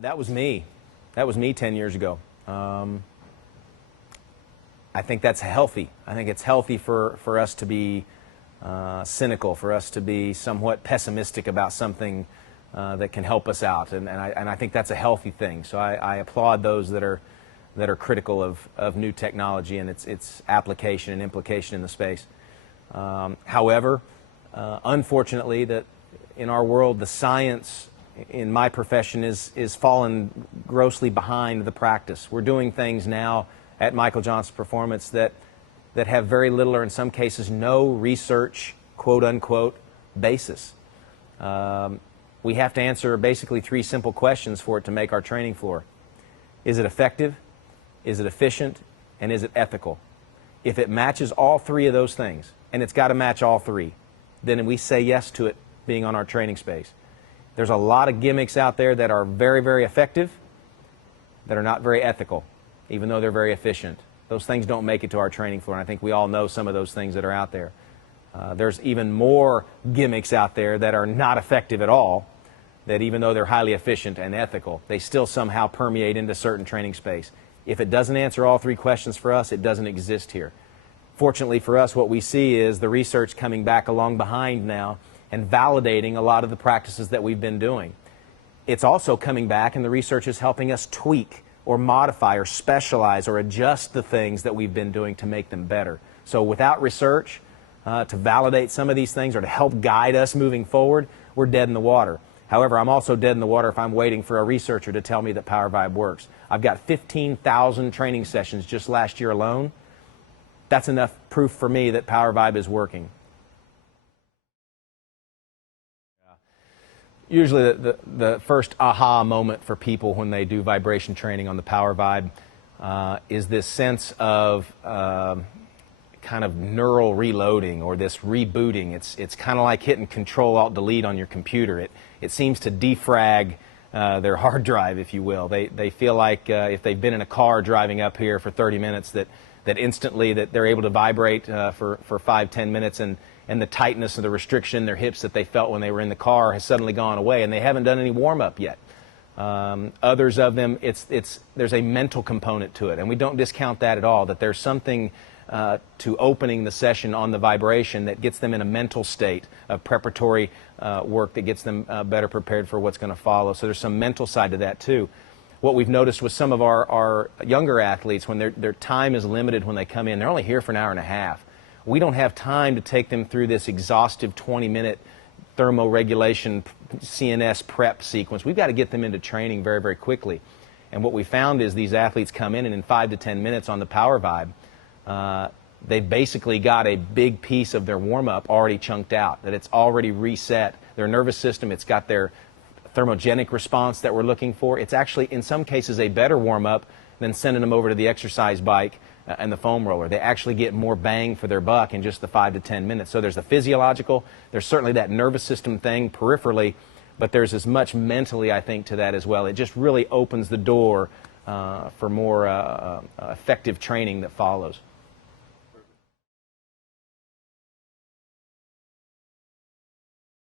That was me. That was me 10 years ago. I think that's healthy. I think it's healthy for us to be cynical, for us to be somewhat pessimistic about something that can help us out, and I think that's a healthy thing. So I applaud those that are critical of new technology and its application and implication in the space. However, unfortunately, that in our world, the science in my profession is fallen grossly behind the practice. We're doing things now at Michael Johnson Performance that have very little, or in some cases no, research, quote unquote, basis. We have to answer basically 3 simple questions for it to make our training floor. Is it effective? Is it efficient? And is it ethical? If it matches all 3 of those things, and it's got to match all 3, then we say yes to it being on our training space. There's a lot of gimmicks out there that are very, very effective, that are not very ethical, even though they're very efficient. Those things don't make it to our training floor, and I think we all know some of those things that are out there. There's even more gimmicks out there that are not effective at all, that even though they're highly efficient and ethical, they still somehow permeate into certain training space. If it doesn't answer all 3 questions for us, it doesn't exist here. Fortunately for us, what we see is the research coming back along behind now and validating a lot of the practices that we've been doing. It's also coming back, and the research is helping us tweak or modify or specialize or adjust the things that we've been doing to make them better. So without research to validate some of these things or to help guide us moving forward, we're dead in the water. However, I'm also dead in the water if I'm waiting for a researcher to tell me that PowerVibe works. I've got 15,000 training sessions just last year alone. That's enough proof for me that PowerVibe is working. Usually the first aha moment for people when they do vibration training on the PowerVibe is this sense of kind of neural reloading or this rebooting. It's kind of like hitting Control-Alt-Delete on your computer. It seems to defrag their hard drive, if you will. They feel like if they've been in a car driving up here for 30 minutes that instantly that they're able to vibrate for 5-10 minutes, and the tightness of the restriction in their hips that they felt when they were in the car has suddenly gone away, and they haven't done any warm-up yet. Others of them, there's a mental component to it, and we don't discount that at all, that there's something to opening the session on the vibration that gets them in a mental state of preparatory work that gets them better prepared for what's going to follow. So there's some mental side to that too. What we've noticed with some of our younger athletes, when their time is limited when they come in, they're only here for an hour and a half. We don't have time to take them through this exhaustive 20-minute thermoregulation CNS prep sequence. We've got to get them into training very, very quickly. And what we found is these athletes come in, and in 5 to 10 minutes on the PowerVibe, they've basically got a big piece of their warm-up already chunked out, that it's already reset their nervous system. It's got their thermogenic response that we're looking for. It's actually, in some cases, a better warm-up than sending them over to the exercise bike and the foam roller. They actually get more bang for their buck in just the 5 to 10 minutes. So there's the physiological, there's certainly that nervous system thing peripherally, but there's as much mentally, I think, to that as well. It just really opens the door for more effective training that follows.